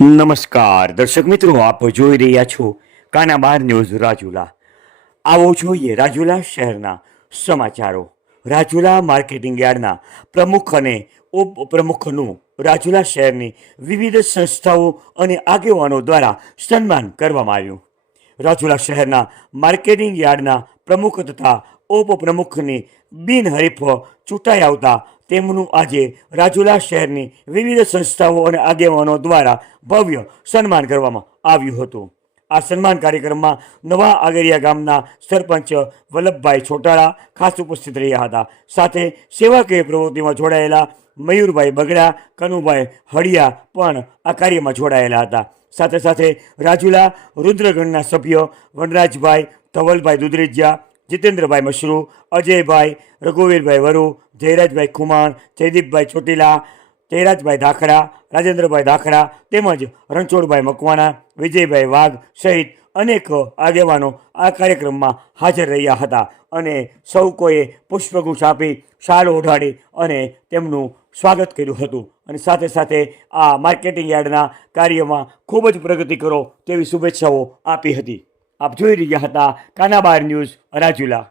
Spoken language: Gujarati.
નમસ્કાર દર્શક મિત્રો, આપ જોઈ રહ્યા છો કાનાબાર ન્યૂઝ રાજુલા. આવો જોઈએ રાજુલા શહેરના સમાચારો. રાજુલા માર્કેટિંગ યાર્ડના પ્રમુખ અને ઉપપ્રમુખનું રાજુલા શહેરની વિવિધ સંસ્થાઓ અને આગેવાનો દ્વારા સન્માન કરવામાં આવ્યું. રાજુલા શહેરના માર્કેટિંગ યાર્ડના પ્રમુખ તથા ઉપપ્રમુખની બિનહરીફ ચૂંટાઈ આવતા તેમનું આજે રાજુલા શહેરની વિવિધ સંસ્થાઓ અને આગેવાનો દ્વારા ભવ્ય સન્માન કરવામાં આવ્યું હતું. આ સન્માન કાર્યક્રમમાં નવા આગરિયા ગામના સરપંચ વલ્લભભાઈ છોટાળા ખાસ ઉપસ્થિત રહ્યા હતા. સાથે સેવાકીય પ્રવૃત્તિમાં જોડાયેલા મયુરભાઈ બગડા, કનુભાઈ હળિયા પણ આ કાર્યમાં જોડાયેલા હતા. સાથે સાથે રાજુલા રુદ્રગણના સભ્ય વનરાજભાઈ, ધવલભાઈ દુધરેજિયા, જીતેન્દ્રભાઈ મશરૂ, અજયભાઈ, રઘુવીરભાઈ વરુ, જયરાજભાઈ ખુમાણ, જયદીપભાઈ ચોટીલા, જયરાજભાઈ ધાખડા, રાજેન્દ્રભાઈ ધાખડા તેમજ રણછોડભાઈ મકવાણા, વિજયભાઈ વાઘ સહિત અનેક આગેવાનો આ કાર્યક્રમમાં હાજર રહ્યા હતા અને સૌ કોઈએ પુષ્પગુચ્છ આપી, શાલ ઓઢાડી અને તેમનું સ્વાગત કર્યું હતું. અને સાથે સાથે આ માર્કેટિંગ યાર્ડના કાર્યમાં ખૂબ જ પ્રગતિ કરો તેવી શુભેચ્છાઓ આપી હતી. આપ જોઈ રહ્યા હતા કાનાબાર ન્યૂઝ રાજુલા.